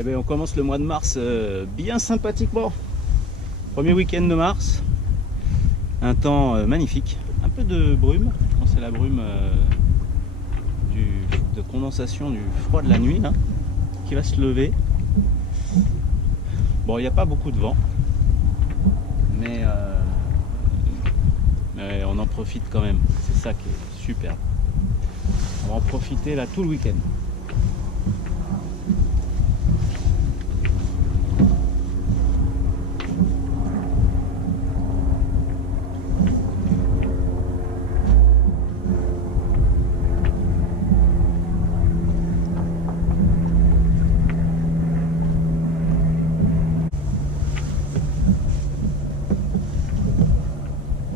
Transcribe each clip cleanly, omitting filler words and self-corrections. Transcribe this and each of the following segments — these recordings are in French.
Eh bien, on commence le mois de mars bien sympathiquement. Premier week-end de mars. Un temps magnifique. Un peu de brume. Je pense que c'est la brume de condensation du froid de la nuit là, qui va se lever. Bon, il n'y a pas beaucoup de vent. Mais on en profite quand même. C'est ça qui est super. On va en profiter là tout le week-end.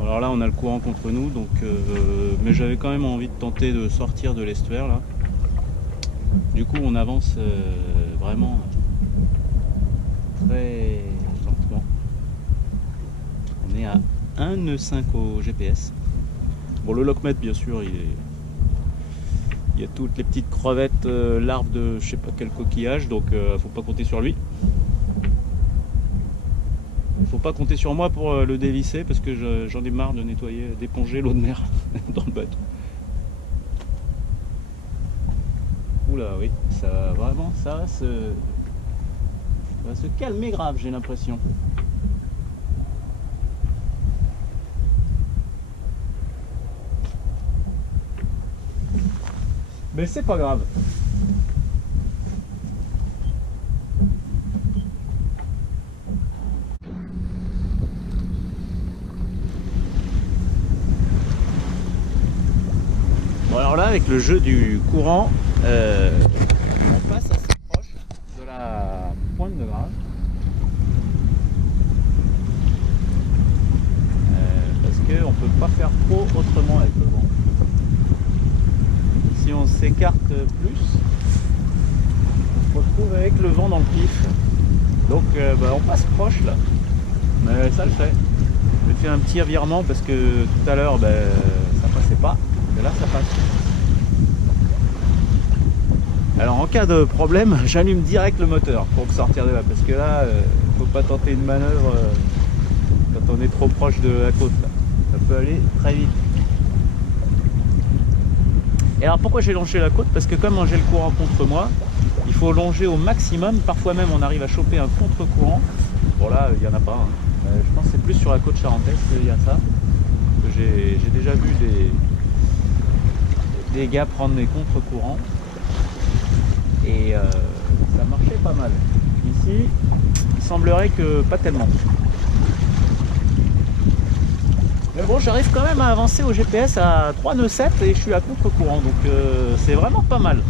Alors là on a le courant contre nous, donc mais j'avais quand même envie de tenter de sortir de l'estuaire là. Du coup on avance vraiment très lentement. On est à 1 nœud 5 au GPS. Bon, le lockmètre bien sûr il y a toutes les petites crevettes, larves de je sais pas quel coquillage, donc faut pas compter sur lui. Il faut pas compter sur moi pour le dévisser parce que j'en ai marre de nettoyer, d'éponger l'eau de mer dans le bateau. Oula, oui, ça va vraiment, ça va se calmer grave, j'ai l'impression. Mais c'est pas grave. Bon, alors là, avec le jeu du courant, on passe assez proche de la pointe de grave. Parce qu'on ne peut pas faire trop autrement avec le vent. Si on s'écarte plus, on se retrouve avec le vent dans le pif. Donc on passe proche là. Mais ça le fait. J'ai fait un petit revirement parce que tout à l'heure ça passait pas. Et là ça passe. Alors en cas de problème, j'allume direct le moteur pour me sortir de là. Parce que là, faut pas tenter une manœuvre quand on est trop proche de la côte là. Ça peut aller très vite. Et alors pourquoi j'ai longé la côte? Parce que comme j'ai le courant contre moi, il faut longer au maximum. Parfois même on arrive à choper un contre-courant. Bon là il n'y en a pas. Hein. Je pense que c'est plus sur la côte charentaise qu'il y a ça. J'ai déjà vu des gars prendre des contre-courants. Et ça marchait pas mal. Ici, il semblerait que pas tellement. Mais bon, j'arrive quand même à avancer au GPS à 3 nœuds 7 et je suis à contre-courant, donc c'est vraiment pas mal.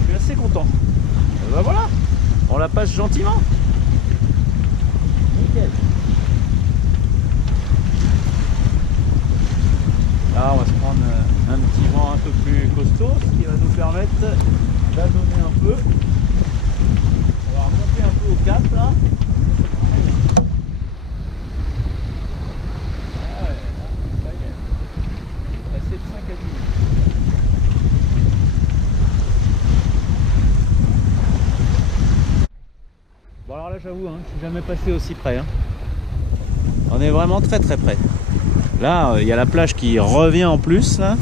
Je suis assez content. Et ben voilà, on la passe gentiment. Nickel. Là, on va se prendre un petit vent un peu plus costaud, ce qui va nous permettre d'adonner un peu. On va remonter un peu au cap là. Bon alors là j'avoue, hein, je suis jamais passé aussi près. Hein. On est vraiment très très près. Là il y a la plage qui revient en plus. Là.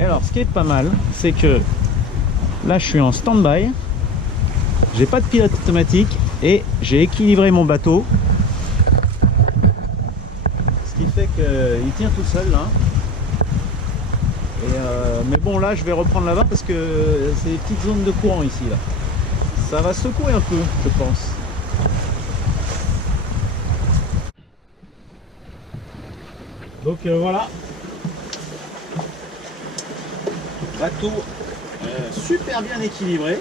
Et alors ce qui est pas mal, c'est que là je suis en stand-by. J'ai pas de pilote automatique et j'ai équilibré mon bateau. Ce qui fait qu'il tient tout seul là. Et mais bon là je vais reprendre là-bas parce que c'est des petites zones de courant ici là. Ça va secouer un peu je pense. Donc voilà. Bateau super bien équilibré.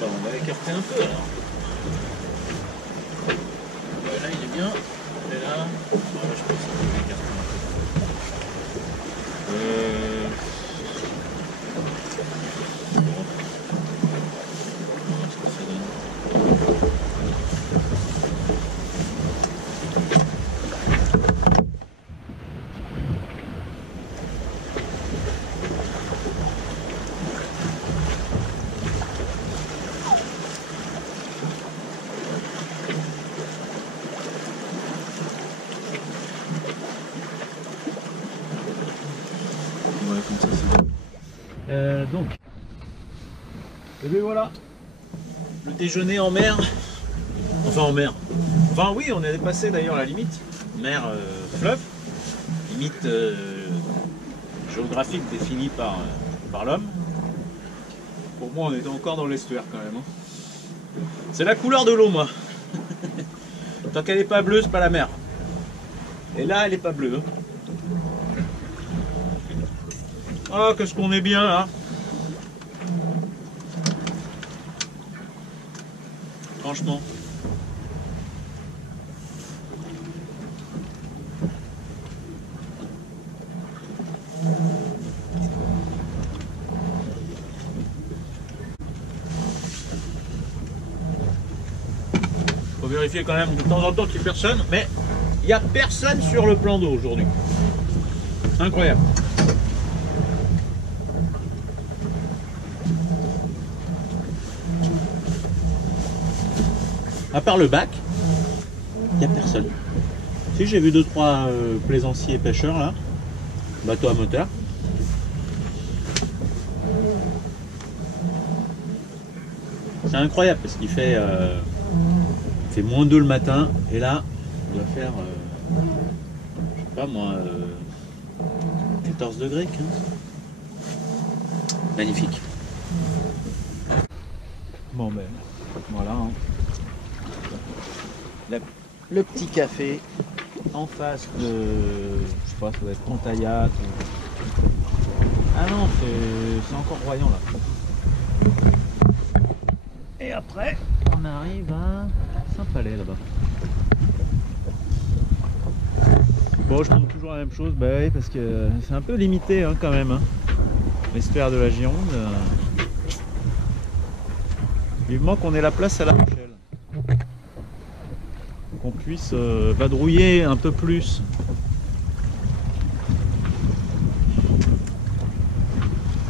bah, on va écarter un peu alors. Là il est bien. Et là, je pense qu'on va écarter un peu. Bon. On va voir ce que ça donne. Ouais, comme ça c'est bon. Donc, et bien voilà, le déjeuner en mer, enfin en mer, enfin oui, on est dépassé d'ailleurs la limite, mer, fleuve, limite géographique définie par l'homme. Pour moi, on était encore dans l'estuaire quand même. Hein. C'est la couleur de l'eau, moi. Tant qu'elle n'est pas bleue, c'est pas la mer. Et là, elle n'est pas bleue. Ah, qu'est-ce qu'on est bien là. Franchement. Faut vérifier quand même de temps en temps qu'il n'y ait personne, mais il n'y a personne sur le plan d'eau aujourd'hui. Incroyable. À part le bac, il n'y a personne. Si, j'ai vu 2-3 plaisanciers et pêcheurs là, bateau à moteur. C'est incroyable parce qu'il fait, -2 le matin et là, il doit faire, je sais pas moi, 14 degrés, 15. Magnifique. Bon ben, voilà. Hein. Le petit café en face de, je sais pas, ça doit être Pontayat. Ah non, c'est encore Royan là. Et après, on arrive à Saint-Palais là-bas. Bon, je trouve toujours la même chose, bah oui, parce que c'est un peu limité hein, quand même. Hein. L'estuaire de la Gironde. Vivement qu'on ait la place à La Rochelle. Qu'on puisse vadrouiller un peu plus.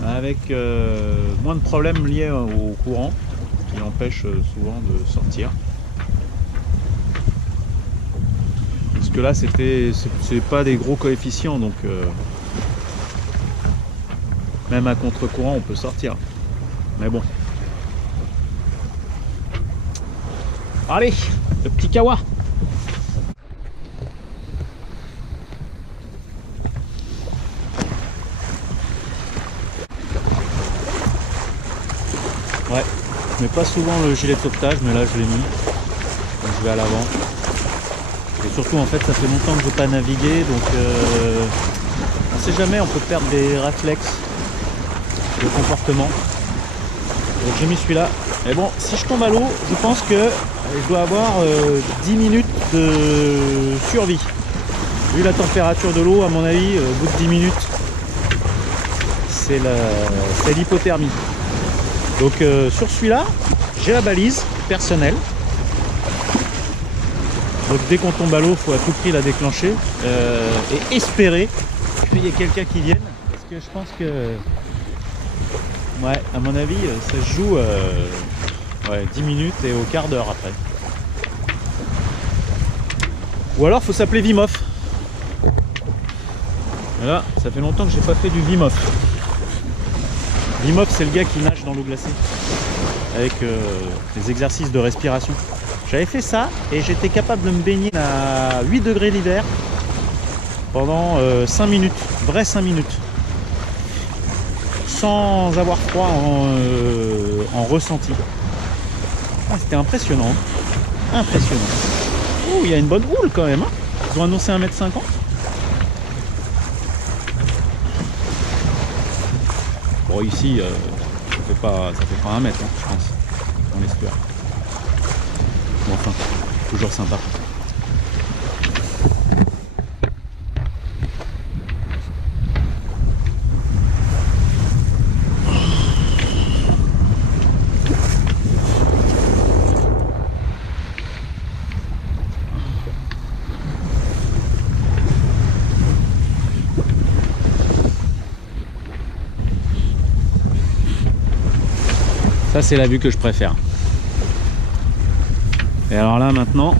Avec moins de problèmes liés au courant qui empêche souvent de sortir. Parce que là c'est pas des gros coefficients donc même à contre-courant on peut sortir. Mais bon. Allez, le petit kawa. Ouais, je mets pas souvent le gilet de sauvetage, mais là je l'ai mis. Donc je vais à l'avant. Et surtout en fait ça fait longtemps que je n'ai pas navigué, donc on sait jamais, on peut perdre des réflexes de comportement. Donc j'ai mis celui-là. Et bon, si je tombe à l'eau, je pense que je dois avoir 10 minutes de survie. Vu la température de l'eau, à mon avis, au bout de 10 minutes, c'est l'hypothermie. Donc sur celui-là, j'ai la balise personnelle. Donc dès qu'on tombe à l'eau, il faut à tout prix la déclencher et espérer qu'il y ait quelqu'un qui vienne. Parce que je pense que, ouais, à mon avis, ça se joue 10 minutes et au quart d'heure après. Ou alors, il faut s'appeler Wim Hof. Et là, ça fait longtemps que j'ai pas fait du Wim Hof. Wim Hof, c'est le gars qui nage dans l'eau glacée avec des exercices de respiration. J'avais fait ça et j'étais capable de me baigner à 8 degrés l'hiver pendant 5 minutes, vrai 5 minutes, sans avoir froid en ressenti. Ah, c'était impressionnant, impressionnant. Oh, il y a une bonne houle quand même, hein. Ils ont annoncé 1,50 m. Bon, ici, ça fait pas 1 mètre, hein, je pense. dans l'estuaire. Bon, enfin, toujours sympa. Ça, c'est la vue que je préfère. Et alors là maintenant,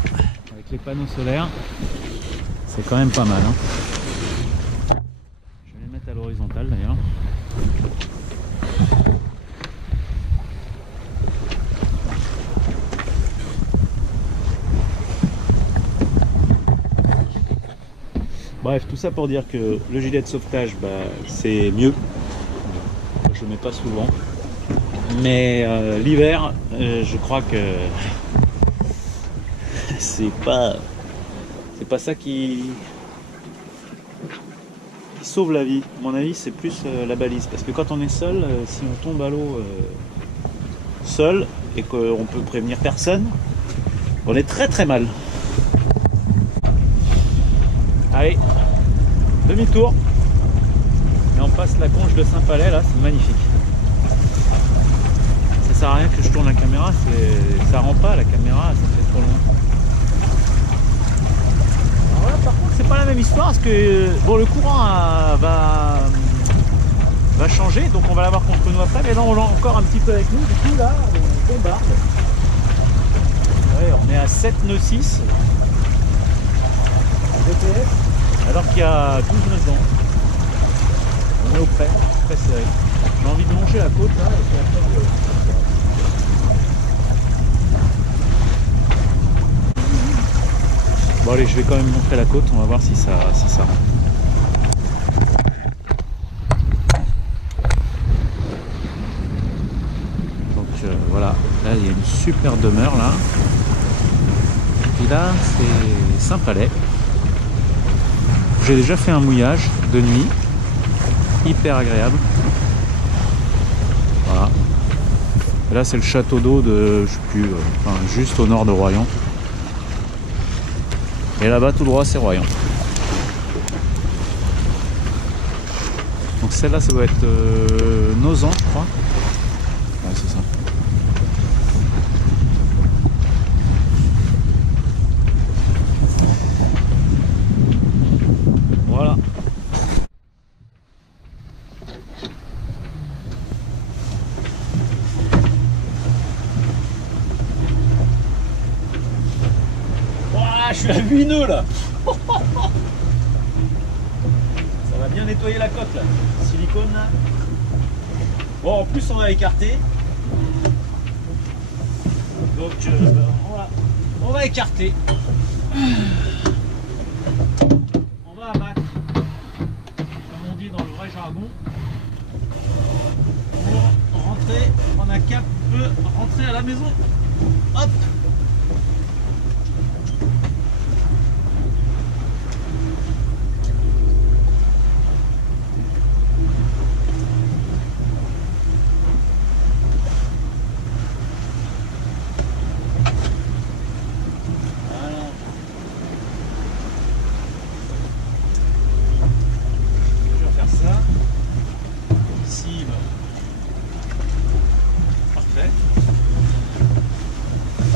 avec les panneaux solaires, c'est quand même pas mal. Hein. Je vais les mettre à l'horizontale d'ailleurs. Bref, tout ça pour dire que le gilet de sauvetage, bah, c'est mieux. Je le mets pas souvent. Mais l'hiver, je crois que c'est pas ça qui sauve la vie. À mon avis, c'est plus la balise. Parce que quand on est seul, si on tombe à l'eau seul et qu'on peut prévenir personne, on est très très mal. Allez, demi-tour. Et on passe la conche de Saint-Palais, là, c'est magnifique. Ça sert à rien que je tourne la caméra, ça rend pas la caméra, ça fait trop loin. Alors là, par contre, c'est pas la même histoire parce que bon, le courant va changer, donc on va l'avoir contre nous après, mais là on l'a encore un petit peu avec nous, du coup là on bombarde. Ouais, on est à 7 nœuds 6 GPS, alors qu'il y a 12 nœuds ans. On est au près, très serré. J'ai envie de longer la côte là, et puis après bon allez, je vais quand même montrer la côte, on va voir si ça rend. Donc voilà, là il y a une super demeure là. Et là c'est Saint-Palais. J'ai déjà fait un mouillage de nuit, hyper agréable. Voilà. Et là c'est le château d'eau de, je sais plus, enfin, juste au nord de Royan. Et là-bas tout droit c'est Royan. Donc celle-là ça doit être Nozan je crois. Ouais c'est ça. Voilà. Je suis à 8 nœuds là. Ça va bien nettoyer la coque là. Silicone là. Bon en plus on va écarter. Donc on va écarter. On va abattre. Comme on dit dans le vrai jargon. Pour rentrer, on a qu'à rentrer à la maison. Hop.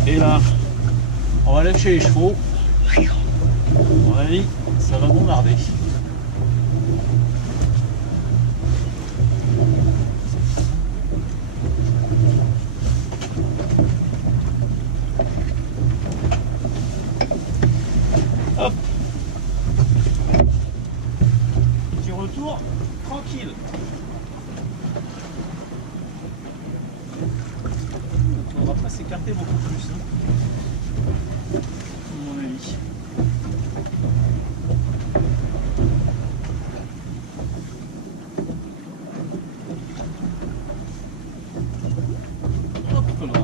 Et là, on va lâcher les chevaux. À mon avis, ça va bombarder. Hop. Petit retour, tranquille. On va pas s'écarter beaucoup plus, hein, à mon avis. Hop là.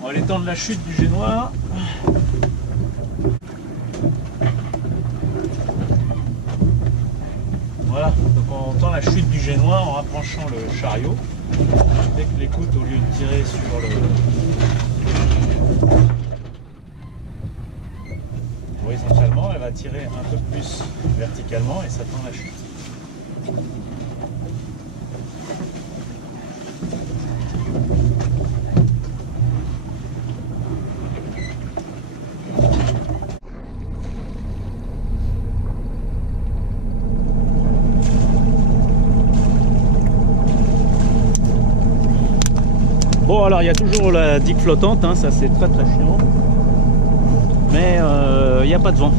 On va aller tendre la chute du Génois. Voilà, donc on tend la chute du Génois en rapprochant le chariot. dès que l'écoute, au lieu de tirer sur le... horizontalement, elle va tirer un peu plus verticalement et ça tend la chute. Bon, alors il y a toujours la digue flottante, hein, ça c'est très chiant, mais il n'y a pas de vent,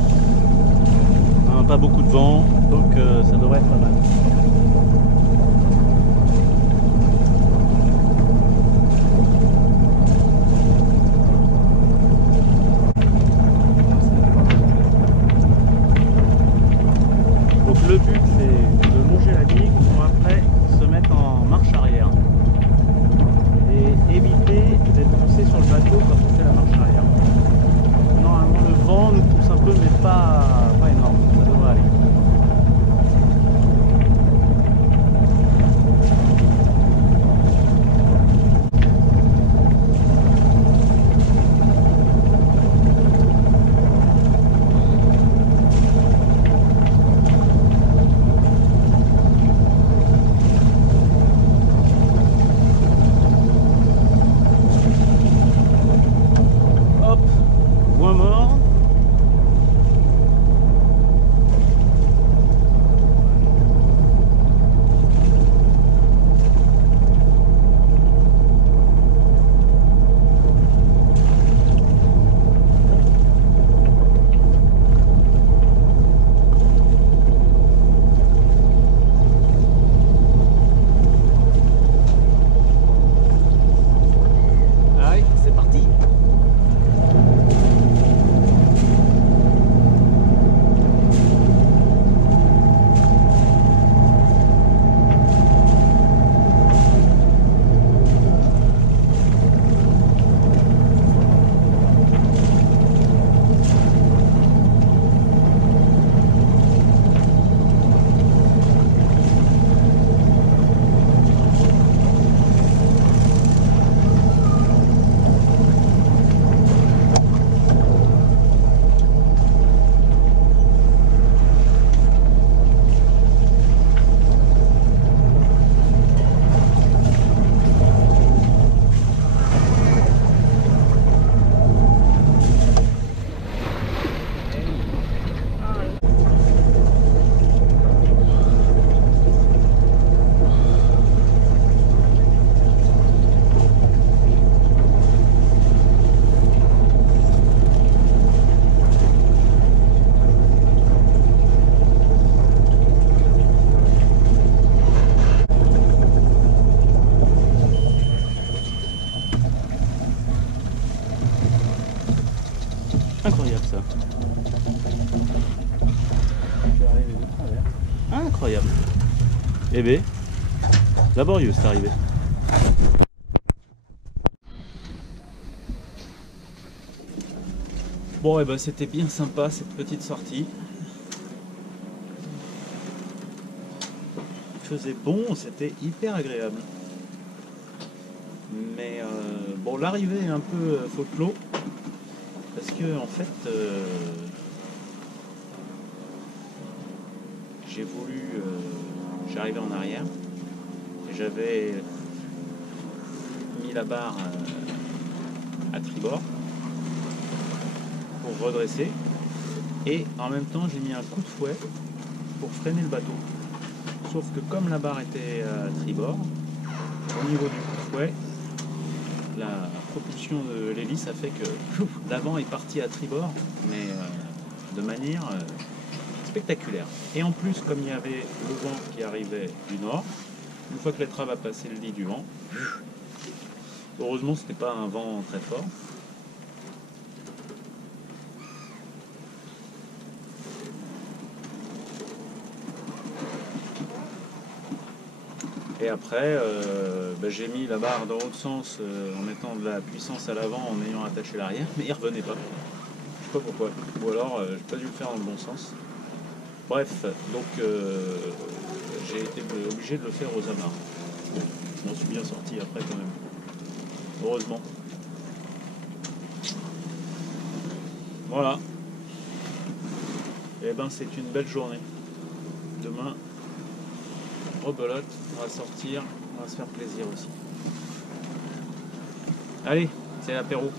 hein, pas beaucoup de vent, donc ça devrait être pas mal. Donc le but c'est de longer la digue pour après se mettre en marche arrière. Éviter d'être poussé sur le bateau quand on fait la marche arrière. Normalement le vent nous pousse un peu mais pas énorme, ça devrait aller. Incroyable ça. Incroyable. Eh bien, laborieux c'est arrivé. Bon, et ben c'était bien sympa cette petite sortie. Il faisait bon, c'était hyper agréable. Mais bon, l'arrivée est un peu folklore. Parce que en fait, j'ai voulu, j'arrivais en arrière et j'avais mis la barre à tribord pour redresser et en même temps j'ai mis un coup de fouet pour freiner le bateau. Sauf que comme la barre était à tribord, au niveau du coup de fouet, la propulsion de l'hélice a fait que l'avant est parti à tribord, mais de manière spectaculaire. Et en plus, comme il y avait le vent qui arrivait du nord, une fois que l'étrave a passé le lit du vent, heureusement c'était pas un vent très fort. Et après, j'ai mis la barre dans l'autre sens en mettant de la puissance à l'avant en ayant attaché l'arrière, mais il revenait pas. Je sais pas pourquoi. Ou alors j'ai pas dû le faire dans le bon sens. Bref, donc j'ai été obligé de le faire aux amarres. Je m'en suis bien sorti après quand même. Heureusement. Voilà. Et ben c'est une belle journée. Demain, rebelote, on va sortir, on va se faire plaisir aussi. Allez, c'est l'apéro.